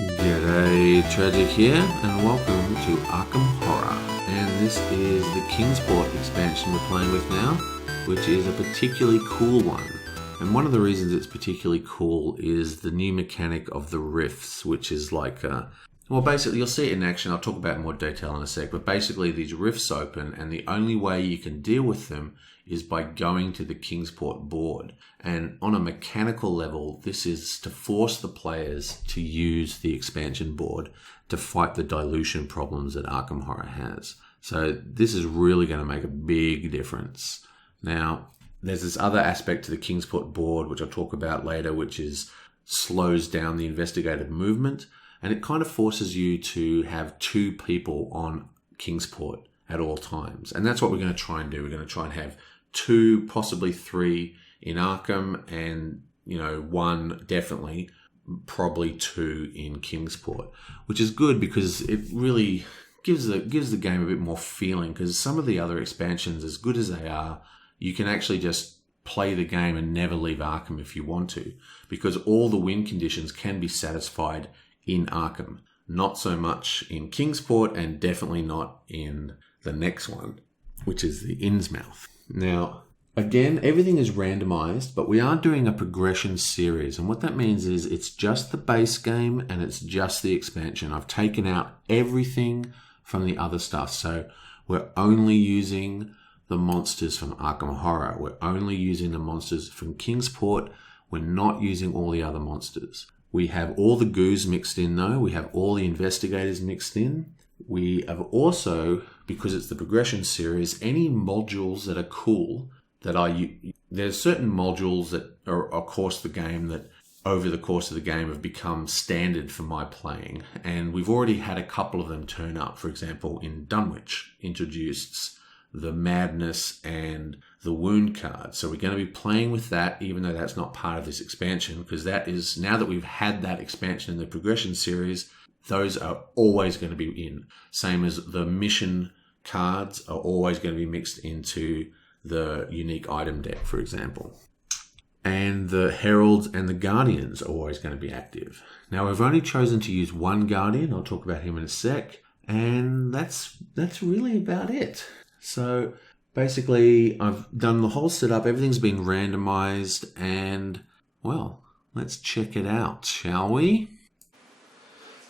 G'day, Tragic here, and welcome to Arkham Horror. And this is the Kingsport expansion we're playing with now, which is a particularly cool one. And one of the reasons it's particularly cool is the new mechanic of the rifts, which is like, well, basically you'll see it in action. I'll talk about it in more detail in a sec, but basically these rifts open, and the only way you can deal with them is by going to the Kingsport board. And on a mechanical level, this is to force the players to use the expansion board to fight the dilution problems that Arkham Horror has. So this is really going to make a big difference. Now, there's this other aspect to the Kingsport board, which I'll talk about later, which is slows down the investigative movement. And it kind of forces you to have two people on Kingsport at all times. And that's what we're going to try and do. We're going to try and have two, possibly three in Arkham, and one definitely, probably two in Kingsport, which is good because it really gives the game a bit more feeling. Because some of the other expansions, as good as they are, you can actually just play the game and never leave Arkham if you want to, because all the win conditions can be satisfied in Arkham. Not so much in Kingsport, and definitely not in the next one, which is the Innsmouth. Now, again, everything is randomized, but we are doing a progression series. And what that means is it's just the base game and it's just the expansion. I've taken out everything from the other stuff. So we're only using the monsters from Arkham Horror. We're only using the monsters from Kingsport. We're not using all the other monsters. We have all the goos mixed in though. We have all the investigators mixed in. We have also, because it's the progression series, any modules that are cool that there's certain modules that are across the game that over the course of the game have become standard for my playing. And we've already had a couple of them turn up. For example, in Dunwich introduced the Madness and the Wound card. So we're going to be playing with that, even though that's not part of this expansion, because that is, now that we've had that expansion in the progression series, those are always going to be in. Same as the mission cards are always going to be mixed into the unique item deck, for example. And the Heralds and the Guardians are always going to be active. Now, I've only chosen to use one Guardian. I'll talk about him in a sec. And that's really about it. So basically, I've done the whole setup. Everything's been randomized. And, well, let's check it out, shall we?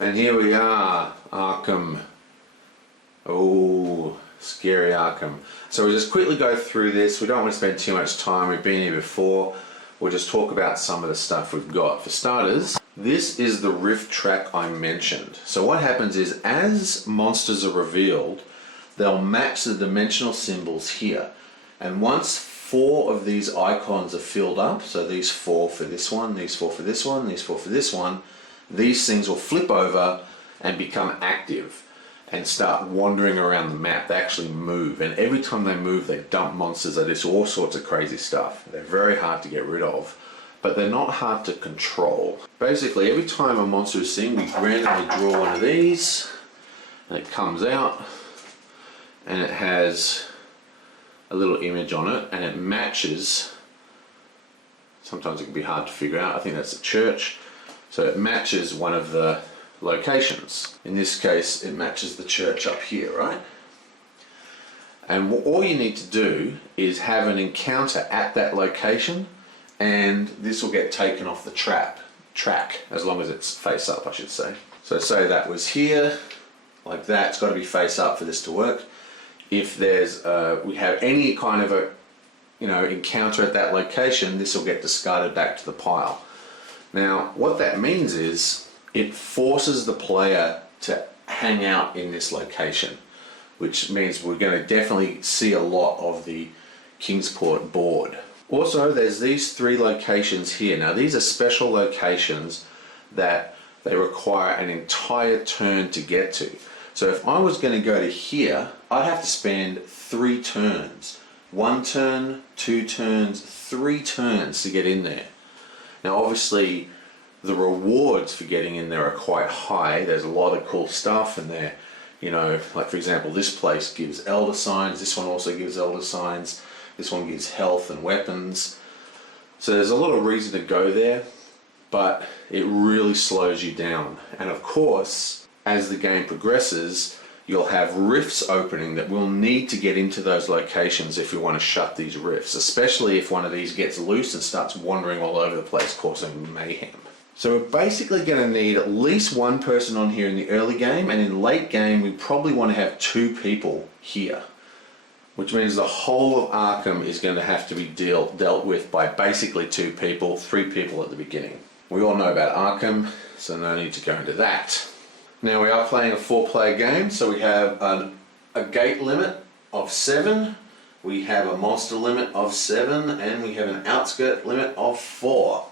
And here we are, Arkham. Oh, scary Arkham. So we'll just quickly go through this. We don't want to spend too much time. We've been here before. We'll just talk about some of the stuff we've got. For starters, this is the rift track I mentioned. So what happens is, as monsters are revealed, they'll match the dimensional symbols here. And once 4 of these icons are filled up, so these 4 for this one, these 4 for this one, these 4 for this one, these things will flip over and become active and start wandering around the map. They actually move, and every time they move, they dump monsters. They do all sorts of crazy stuff. They're very hard to get rid of, but they're not hard to control. Basically, every time a monster is seen, we randomly draw one of these, and it comes out, and it has a little image on it, and it matches. Sometimes it can be hard to figure out. I think that's a church. So it matches one of the locations. In this case, it matches the church up here, right? And all you need to do is have an encounter at that location, and this will get taken off the track, as long as it's face up, I should say. So say that was here, like that. It's got to be face up for this to work. If there's we have any kind of a encounter at that location, this will get discarded back to the pile. Now, what that means is it forces the player to hang out in this location, which means we're going to definitely see a lot of the Kingsport board. Also, there's these 3 locations here. Now, these are special locations that they require an entire turn to get to. So if I was going to go to here, I'd have to spend 3 turns. 1 turn, 2 turns, 3 turns to get in there. Now, obviously, the rewards for getting in there are quite high. There's a lot of cool stuff, and they're, like for example, this place gives elder signs. This one also gives elder signs. This one gives health and weapons. So there's a lot of reason to go there. but it really slows you down. And of course, as the game progresses, you'll have rifts opening that we'll need to get into those locations if you want to shut these rifts, especially if one of these gets loose and starts wandering all over the place causing mayhem. So we're basically going to need at least one person on here in the early game, and in late game we probably want to have 2 people here, which means the whole of Arkham is going to have to be dealt with by basically 2 people, 3 people at the beginning. We all know about Arkham, so no need to go into that. Now we are playing a 4-player game, so we have a gate limit of 7, we have a monster limit of 7, and we have an outskirt limit of 4.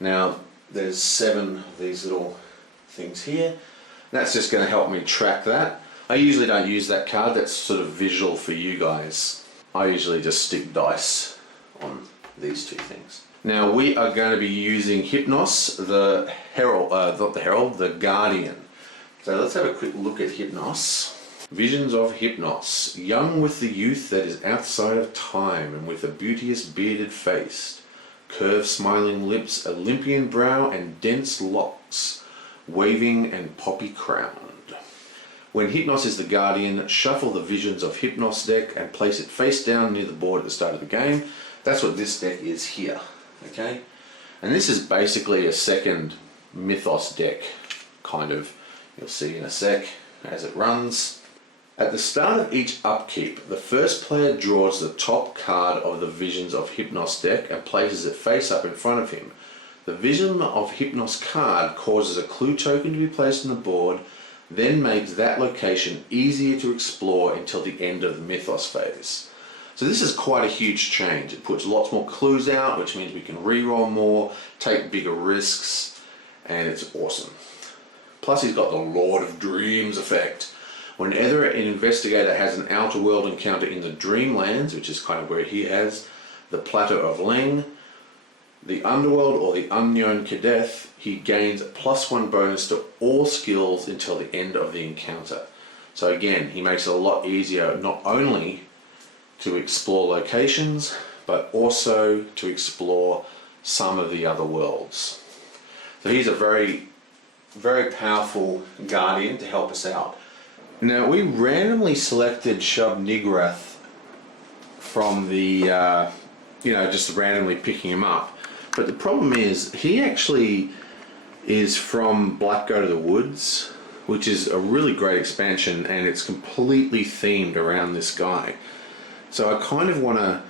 Now there's 7 of these little things here. That's just going to help me track that. I usually don't use that card, that's sort of visual for you guys. I usually just stick dice on these 2 things. Now we are going to be using Hypnos, the Herald, not the Herald, the Guardian. So let's have a quick look at Hypnos. Visions of Hypnos, young with the youth that is outside of time and with a beauteous bearded face, curved smiling lips, Olympian brow and dense locks, waving and poppy crowned. When Hypnos is the Guardian, shuffle the Visions of Hypnos deck and place it face down near the board at the start of the game. That's what this deck is here, okay? And this is basically a second Mythos deck, kind of. You'll see in a sec as it runs. At the start of each upkeep, the first player draws the top card of the Visions of Hypnos deck and places it face up in front of him. The Vision of Hypnos card causes a clue token to be placed on the board, then makes that location easier to explore until the end of the Mythos phase. So this is quite a huge change. It puts lots more clues out, which means we can reroll more, take bigger risks, and it's awesome. Plus he's got the Lord of Dreams effect. Whenever an investigator has an outer world encounter in the Dreamlands, which is kind of where he has, the Plateau of Leng, the Underworld or the Unknown Kadeth, he gains a +1 bonus to all skills until the end of the encounter. So again, he makes it a lot easier not only to explore locations, but also to explore some of the other worlds. So he's a very powerful Guardian to help us out. Now we randomly selected Shub-Niggurath from the, just randomly picking him up. But the problem is, he actually is from Black Go to the Woods, which is a really great expansion, and it's completely themed around this guy. So I kind of want to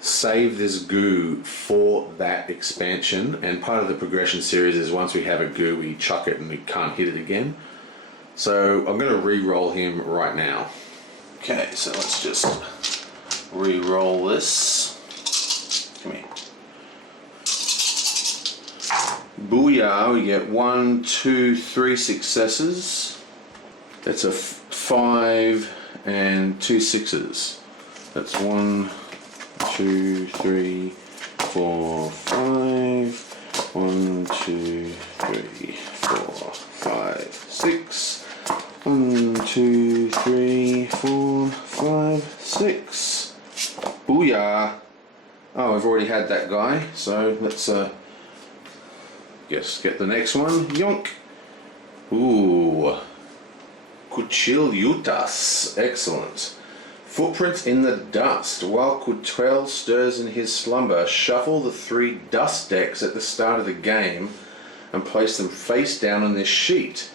save this goo for that expansion, and part of the progression series is once we have a goo we chuck it and we can't hit it again. So I'm going to re-roll him right now. Okay, so let's just re-roll this. Come here. Booyah, we get 1, 2, 3 successes. That's a 5 and 2 6s. That's 1, 2, 3, 4, 5. 1, 2, 3, 4, 5, 6. 1, 2, 3, 4, 5, 6. Booyah! Oh, I've already had that guy, so let's get the next one. Yonk! Ooh. Kuchiliutas. Excellent. Footprints in the dust. While Quetel stirs in his slumber, shuffle the 3 dust decks at the start of the game and place them face down on this sheet.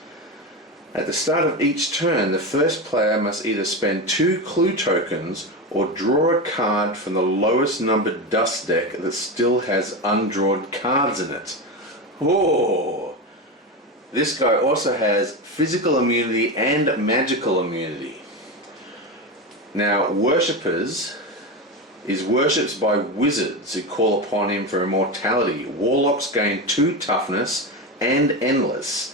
At the start of each turn, the first player must either spend 2 clue tokens or draw a card from the lowest numbered dust deck that still has undrawn cards in it. Oh! This guy also has physical immunity and magical immunity. Now, Worshippers is worshipped by wizards who call upon him for immortality. Warlocks gain 2 toughness and endless.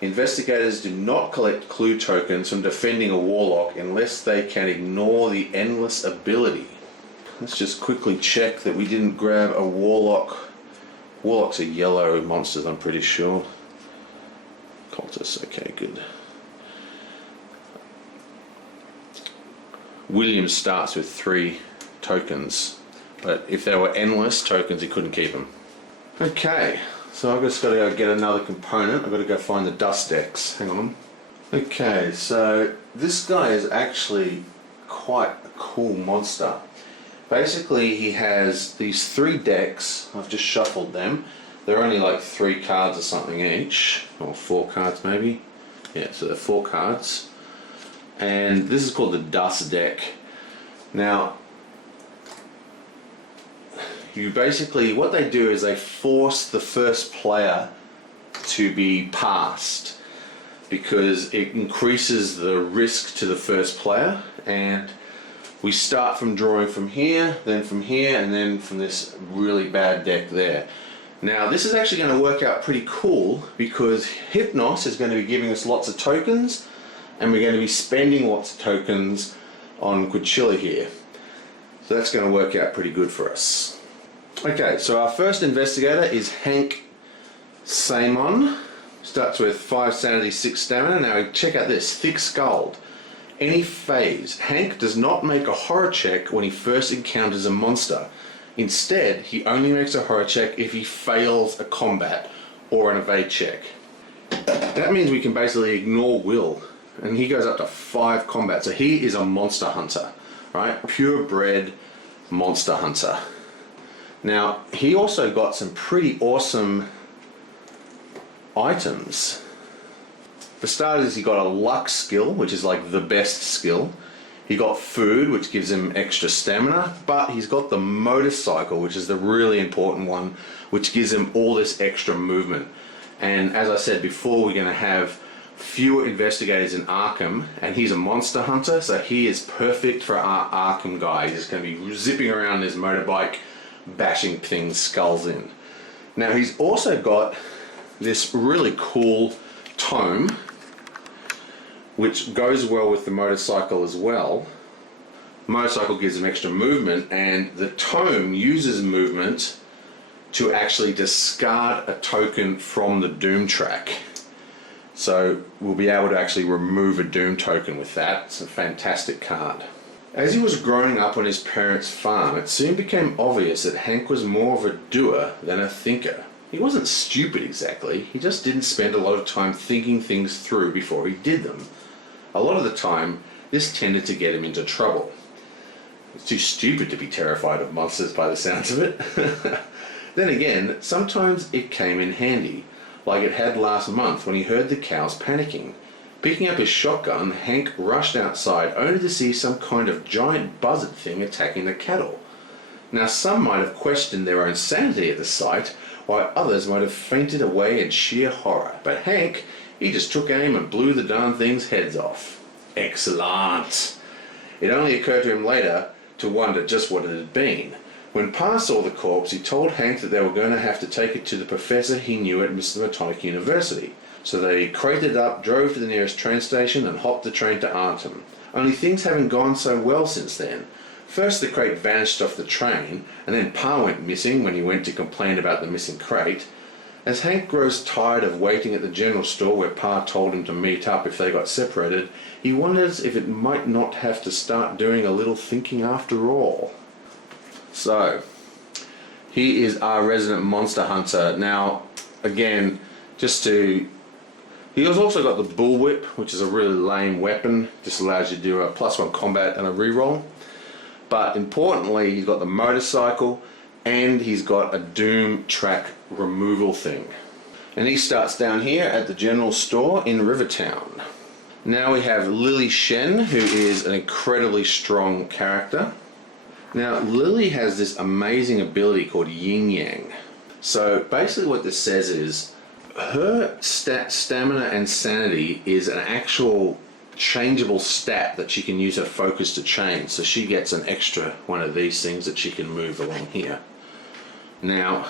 Investigators do not collect clue tokens from defending a warlock unless they can ignore the endless ability. Let's just quickly check that we didn't grab a warlock. Warlocks are yellow monsters, I'm pretty sure. Cultists, okay, good. William starts with 3 tokens, but if they were endless tokens, he couldn't keep them. Okay, So I've just got to go get another component. I've got to go find the dust decks. Hang on. Okay, so this guy is actually quite a cool monster. Basically, he has these 3 decks. I've just shuffled them. They're only like 3 cards or something each, or 4 cards maybe. Yeah, so they're 4 cards. And this is called the dust deck. Now, you basically, what they do is they force the first player to be passed, because it increases the risk to the first player. And we start from drawing from here, then from here, and then from this really bad deck there. Now this is actually going to work out pretty cool, because Hypnos is going to be giving us lots of tokens, and we're going to be spending lots of tokens on Quachilla here. So that's going to work out pretty good for us. Okay, so our first investigator is Hank Samon. Starts with 5 sanity, 6 stamina. Now check out this, thick-skulled. Any phase. Hank does not make a horror check when he first encounters a monster. Instead, he only makes a horror check if he fails a combat or an evade check. That means we can basically ignore Will, and he goes up to 5 combats. So he is a monster hunter, right? Purebred monster hunter. Now, he also got some pretty awesome items. For starters, he got a luck skill, which is like the best skill. He got food, which gives him extra stamina, but he's got the motorcycle, which is the really important one, which gives him all this extra movement. And as I said before, we're going to have fewer investigators in Arkham, and he's a monster hunter, so he is perfect for our Arkham guy. He's just going to be zipping around his motorbike, bashing things skulls in. Now he's also got this really cool tome, which goes well with the motorcycle as well. Motorcycle gives him extra movement, and the tome uses movement to actually discard a token from the Doom track. So we'll be able to actually remove a Doom token with that. It's a fantastic card. As he was growing up on his parents' farm, it soon became obvious that Hank was more of a doer than a thinker. He wasn't stupid exactly, he just didn't spend a lot of time thinking things through before he did them. A lot of the time, this tended to get him into trouble. He's too stupid to be terrified of monsters by the sounds of it. Then again, sometimes it came in handy, like it had last month when he heard the cows panicking. Picking up his shotgun, Hank rushed outside only to see some kind of giant buzzard thing attacking the cattle. Now some might have questioned their own sanity at the sight, while others might have fainted away in sheer horror. But Hank, he just took aim and blew the darn thing's heads off. Excellent! It only occurred to him later to wonder just what it had been. When Pa saw the corpse, he told Hank that they were going to have to take it to the professor he knew at Mr. Matonic University. So they crated up, drove to the nearest train station and hopped the train to Arkham. Only things haven't gone so well since then. First the crate vanished off the train, and then Pa went missing when he went to complain about the missing crate. As Hank grows tired of waiting at the general store where Pa told him to meet up if they got separated, he wonders if it might not have to start doing a little thinking after all. So, he is our resident monster hunter. Now, again, he has also got the bullwhip, which is a really lame weapon. Just allows you to do a +1 combat and a reroll. But importantly, he's got the motorcycle, and he's got a Doom track removal thing. And he starts down here at the general store in Rivertown. Now we have Lily Shen, who is an incredibly strong character. Now Lily has this amazing ability called Yin Yang. So basically what this says is her stamina and sanity is an actual changeable stat that she can use her focus to change. So she gets an extra one of these things that she can move along here. Now,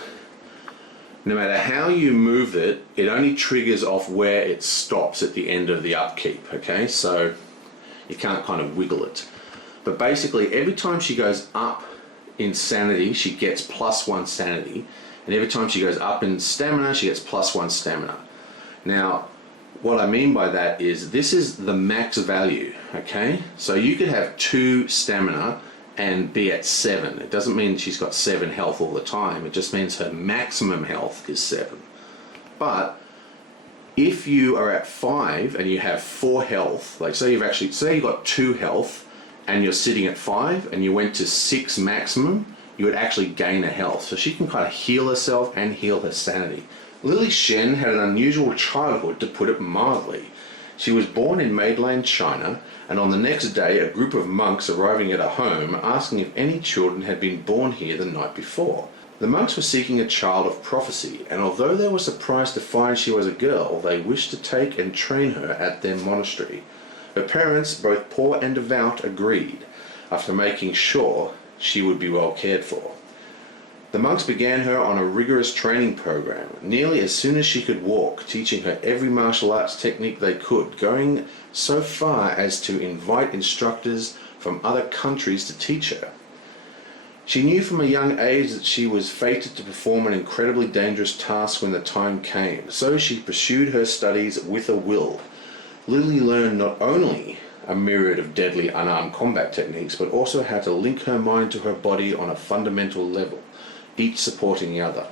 no matter how you move it, it only triggers off where it stops at the end of the upkeep, okay? So you can't kind of wiggle it. But basically, every time she goes up in sanity, she gets +1 sanity. And every time she goes up in stamina, she gets +1 stamina. Now, what I mean by that is this is the max value, okay? So you could have 2 stamina and be at 7. It doesn't mean she's got 7 health all the time. It just means her maximum health is 7. But if you are at 5 and you have 4 health, like say you've got 2 health and you're sitting at 5 and you went to 6 maximum, you would actually gain a health. So she can kind of heal herself and heal her sanity. Lily Shen had an unusual childhood, to put it mildly. She was born in mainland China, and on the next day a group of monks arriving at her home asking if any children had been born here the night before. The monks were seeking a child of prophecy, and although they were surprised to find she was a girl, they wished to take and train her at their monastery. Her parents, both poor and devout, agreed, after making sure she would be well cared for. The monks began her on a rigorous training program, nearly as soon as she could walk, teaching her every martial arts technique they could, going so far as to invite instructors from other countries to teach her. She knew from a young age that she was fated to perform an incredibly dangerous task when the time came, so she pursued her studies with a will. Lily learned not only a myriad of deadly unarmed combat techniques, but also how to link her mind to her body on a fundamental level, each supporting the other.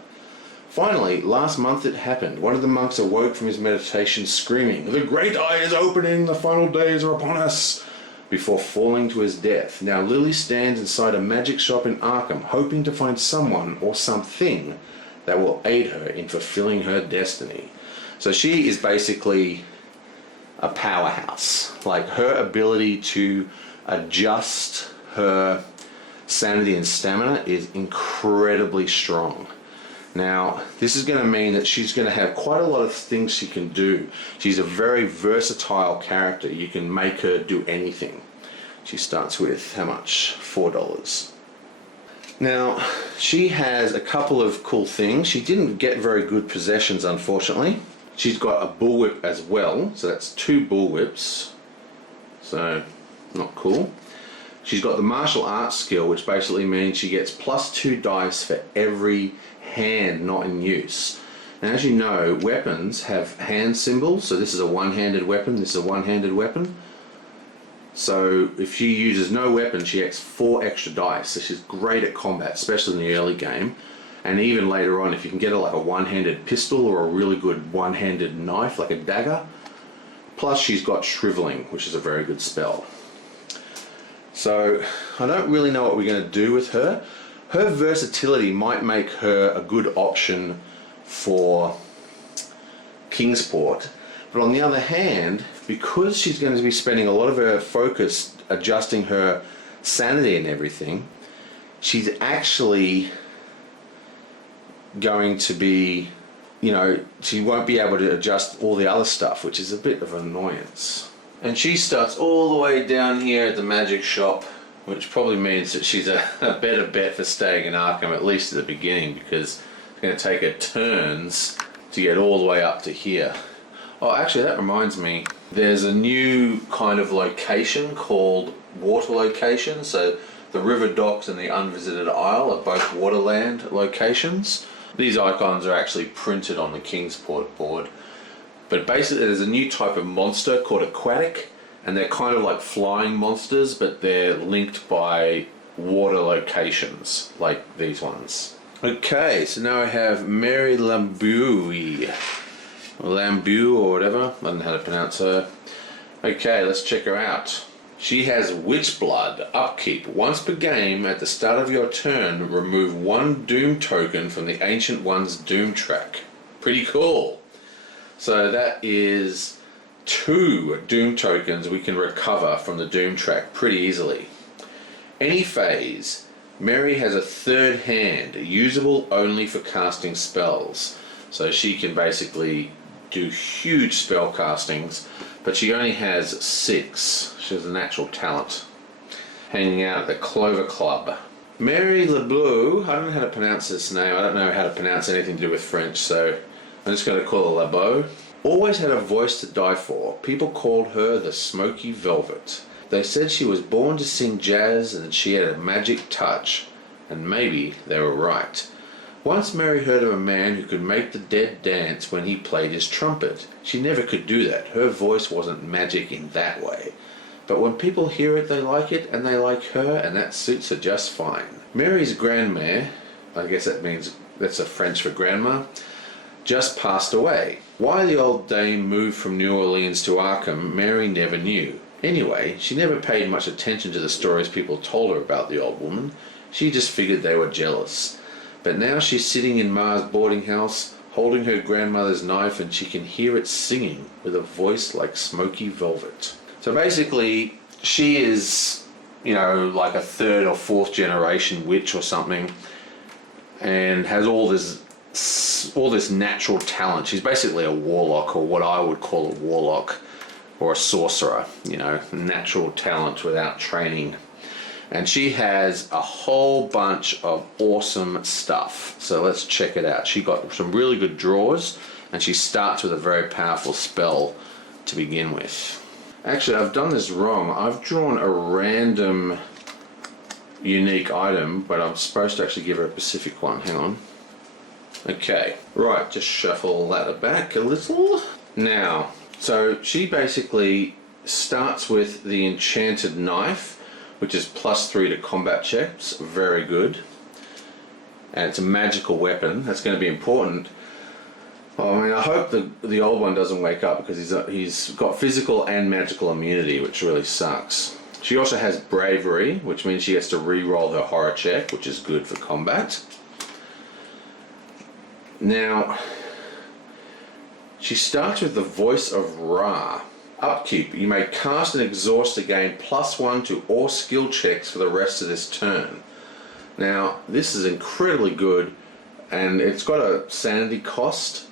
Finally, last month it happened. One of the monks awoke from his meditation screaming, "The great eye is opening, the final days are upon us," before falling to his death. Now Lily stands inside a magic shop in Arkham, hoping to find someone or something that will aid her in fulfilling her destiny. So she is basically a powerhouse. Like, her ability to adjust her sanity and stamina is incredibly strong. Now, this is going to mean that she's going to have quite a lot of things she can do. She's a very versatile character. You can make her do anything. She starts with, how much? $4. Now, she has a couple of cool things. She didn't get very good possessions, unfortunately. She's got a bullwhip as well, so that's 2 bullwhips. So, not cool. She's got the martial arts skill, which basically means she gets +2 dice for every hand not in use. And as you know, weapons have hand symbols, so this is a one-handed weapon, this is a one-handed weapon. So if she uses no weapon, she gets 4 extra dice, so she's great at combat, especially in the early game. And even later on, if you can get her like a one-handed pistol or a really good one-handed knife, like a dagger. Plus she's got shriveling, which is a very good spell. So I don't really know what we're going to do with her. Her versatility might make her a good option for Kingsport. But on the other hand, because she's going to be spending a lot of her focus adjusting her sanity and everything, she's actually going to be, you know, she won't be able to adjust all the other stuff, which is a bit of an annoyance. And she starts all the way down here at the magic shop, which probably means that she's a better bet for staying in Arkham, at least at the beginning, because it's going to take her turns to get all the way up to here. Oh, actually, that reminds me, there's a new kind of location called water location. So the river docks and the unvisited isle are both waterland locations. These icons are actually printed on the Kingsport board. But basically there's a new type of monster called aquatic, and they're kind of like flying monsters, but they're linked by water locations, like these ones. Okay, so now I have Mary Lambeau, or whatever, I don't know how to pronounce her. Okay, let's check her out. She has Witch Blood, upkeep. Once per game, at the start of your turn, remove 1 Doom token from the Ancient One's Doom track. Pretty cool. So that is 2 Doom tokens we can recover from the Doom track pretty easily. Any phase, Mary has a 3rd hand, usable only for casting spells. So she can basically do huge spell castings, but she only has 6. She has a natural talent. Hanging out at the Clover Club. Mary LeBeau, I don't know how to pronounce this name, I don't know how to pronounce anything to do with French, so I'm just going to call her LeBeau. Always had a voice to die for. People called her the Smoky Velvet. They said she was born to sing jazz and that she had a magic touch, and maybe they were right. Once Mary heard of a man who could make the dead dance when he played his trumpet. She never could do that. Her voice wasn't magic in that way. But when people hear it, they like it, and they like her, and that suits her just fine. Mary's grandmère, I guess that means that's a French for grandma, just passed away. Why the old dame moved from New Orleans to Arkham, Mary never knew. Anyway, she never paid much attention to the stories people told her about the old woman. She just figured they were jealous. But now she's sitting in Ma's boarding house, holding her grandmother's knife, and she can hear it singing with a voice like smoky velvet. So basically, she is, like a third or fourth generation witch or something, and has all this natural talent. She's basically a warlock, or what I would call a warlock, or a sorcerer, natural talent without training. And she has a whole bunch of awesome stuff. So let's check it out. She got some really good draws, and she starts with a very powerful spell to begin with. Actually, I've done this wrong. I've drawn a random unique item, but I'm supposed to actually give her a specific one. Hang on. Okay, right, just shuffle that back a little. Now, so she basically starts with the enchanted knife, which is +3 to combat checks, very good. And it's a magical weapon, that's going to be important. I hope the old one doesn't wake up, because he's got physical and magical immunity, which really sucks. She also has bravery, which means she gets to re-roll her horror check, which is good for combat. Now, she starts with the voice of Ra. Upkeep. You may cast and exhaust to gain +1 to all skill checks for the rest of this turn. Now, this is incredibly good, and it's got a sanity cost,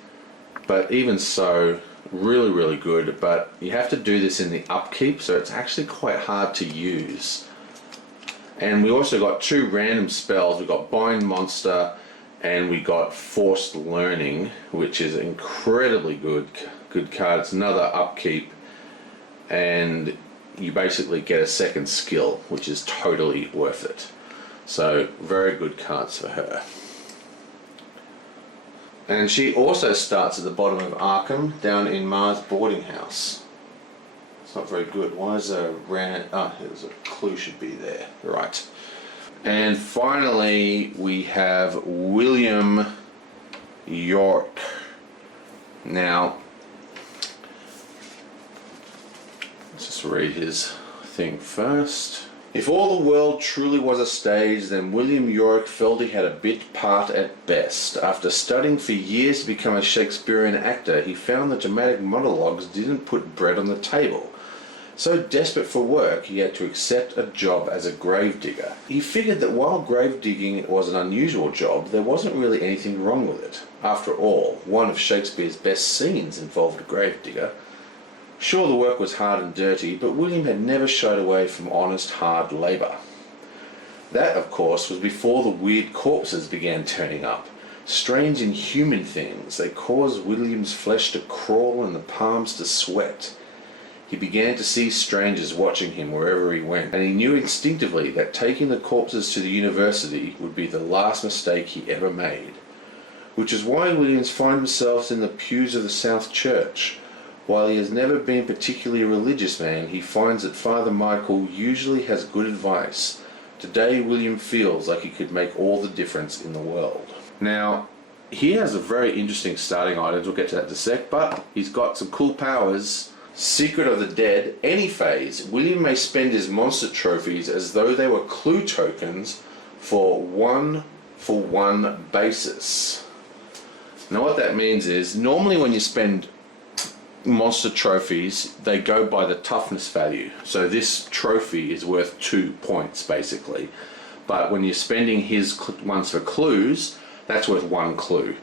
but even so, really, really good. But you have to do this in the upkeep, so it's actually quite hard to use. And we also got 2 random spells. We've got Bind Monster, and we got Forced Learning, which is incredibly good card. It's another upkeep, and you basically get a second skill, which is totally worth it. So very good cards for her. And she also starts at the bottom of Arkham, down in Ma's boarding house. It's not very good. Why is there there's a clue should be there. Right. And finally, we have William York. Now, let's just read his thing first. If all the world truly was a stage, then William York felt he had a bit part at best. After studying for years to become a Shakespearean actor, he found that dramatic monologues didn't put bread on the table. So desperate for work, he had to accept a job as a gravedigger. He figured that while grave digging was an unusual job, there wasn't really anything wrong with it. After all, one of Shakespeare's best scenes involved a gravedigger. Sure, the work was hard and dirty, but William had never shied away from honest, hard labour. That, of course, was before the weird corpses began turning up. Strange inhuman things. They caused William's flesh to crawl and the palms to sweat. He began to see strangers watching him wherever he went, and he knew instinctively that taking the corpses to the university would be the last mistake he ever made. Which is why Williams finds himself in the pews of the South Church. While he has never been particularly a religious man, he finds that Father Michael usually has good advice. Today, William feels like he could make all the difference in the world. Now, he has a very interesting starting items, we'll get to that in a sec, but he's got some cool powers. Secret of the Dead. Any phase, William may spend his monster trophies as though they were clue tokens for one basis. Now what that means is, normally when you spend monster trophies, they go by the toughness value. So this trophy is worth 2 points basically. But when you're spending his ones for clues, that's worth 1 clue.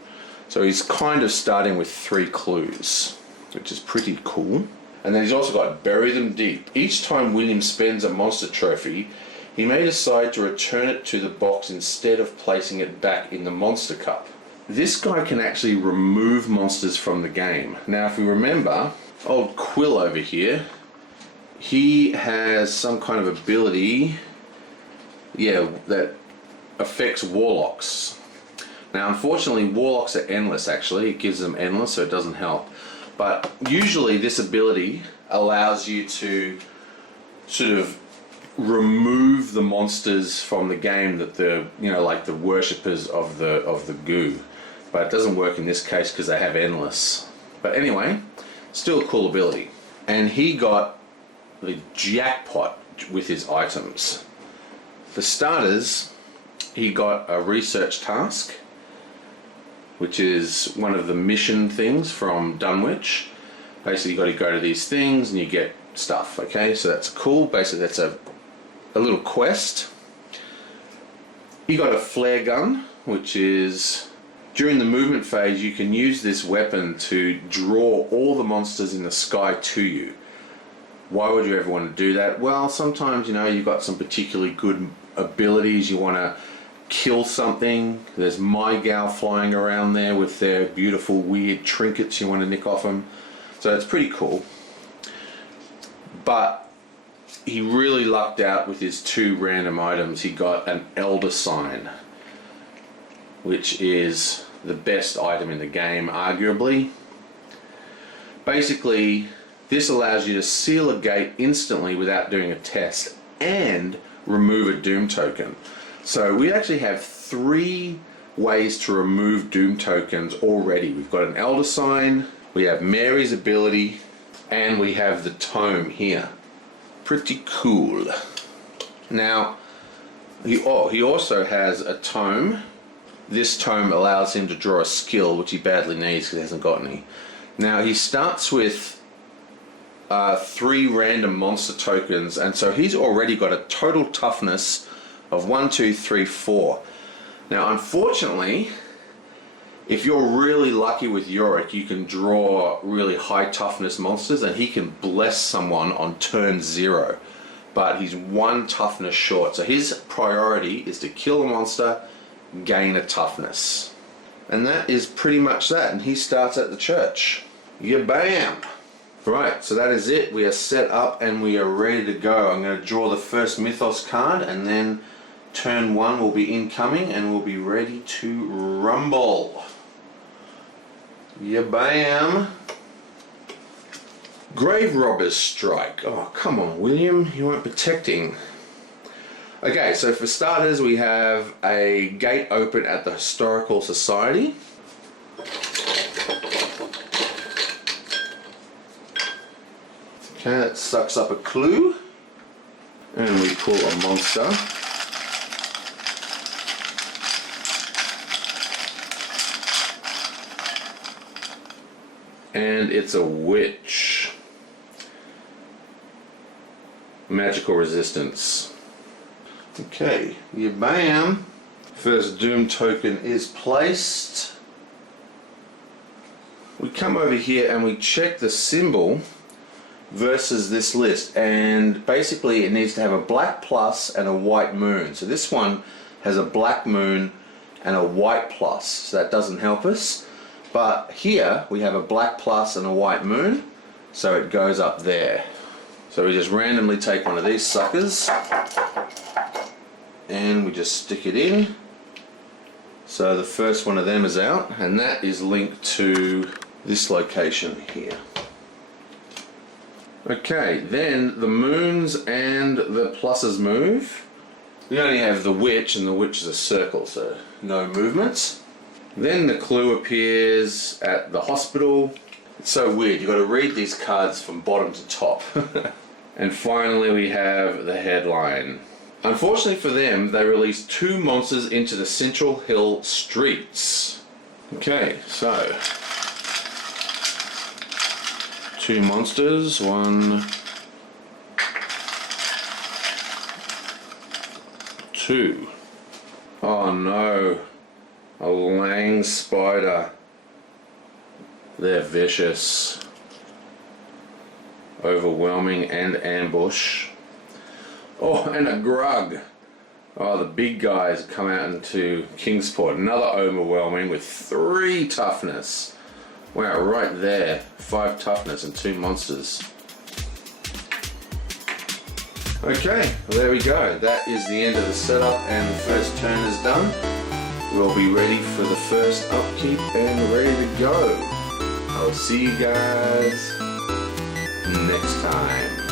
So he's kind of starting with 3 clues, which is pretty cool. And then he's also got Bury Them Deep. Each time William spends a monster trophy, he may decide to return it to the box instead of placing it back in the monster cup. This guy can actually remove monsters from the game. Now if we remember, old Quill over here, he has some kind of ability, that affects warlocks. Now unfortunately warlocks are endless actually, it gives them endless so it doesn't help. But usually this ability allows you to sort of remove the monsters from the game that like the worshippers of the goo. But it doesn't work in this case because they have endless. But anyway, still a cool ability. And he got the jackpot with his items. For starters, he got a research task, which is one of the mission things from Dunwich. Basically, you got to go to these things and you get stuff, okay? So that's cool. Basically, that's a little quest. He got a flare gun, which is, during the movement phase, you can use this weapon to draw all the monsters in the sky to you. Why would you ever want to do that? Well, sometimes, you know, you've got some particularly good abilities, you want to kill something. There's my gal flying around there with their beautiful weird trinkets you want to nick off them. So it's pretty cool. But he really lucked out with his 2 random items. He got an Elder Sign, which is the best item in the game, arguably. Basically, this allows you to seal a gate instantly without doing a test and remove a Doom token. So we actually have 3 ways to remove Doom tokens already. We've got an Elder Sign, we have Mary's ability, and we have the tome here. Pretty cool. Now, he also has a tome. This tome allows him to draw a skill, which he badly needs because he hasn't got any. Now, he starts with 3 random monster tokens, and so he's already got a total toughness of 1, 2, 3, 4. Now, unfortunately, if you're really lucky with Yorick, you can draw really high toughness monsters and he can bless someone on turn 0. But he's 1 toughness short. So his priority is to kill a monster, gain a toughness. And that is pretty much that. And he starts at the church. Bam! Right, so that is it. We are set up and we are ready to go. I'm going to draw the first Mythos card, and then turn 1 will be incoming and we'll be ready to rumble. Bam! Grave Robber's Strike. Oh, come on, William. You weren't protecting. Okay, so for starters, we have a gate open at the Historical Society. Okay, that sucks up a clue. And we pull a monster. And it's a witch. Magical resistance. Okay, bam. First Doom token is placed. We come over here and we check the symbol versus this list, and basically it needs to have a black plus and a white moon. So this one has a black moon and a white plus, so that doesn't help us. But here we have a black plus and a white moon, so it goes up there. So we just randomly take one of these suckers and we just stick it in. So the first one of them is out, and that is linked to this location here. Okay, then the moons and the pluses move. We only have the witch, and the witch is a circle, so no movements. Then the clue appears at the hospital. It's so weird, you've got to read these cards from bottom to top. And finally we have the headline. Unfortunately for them, they released 2 monsters into the Central Hill streets. Okay, so 2 monsters, 1, 2. Oh no. A Lang spider. They're vicious. Overwhelming and ambush. Oh, and a grug. Oh, the big guys come out into Kingsport. Another overwhelming with 3 toughness. Wow, right there. 5 toughness and 2 monsters. Okay, well, there we go. That is the end of the setup and the first turn is done. We'll be ready for the first upkeep and ready to go. I'll see you guys next time.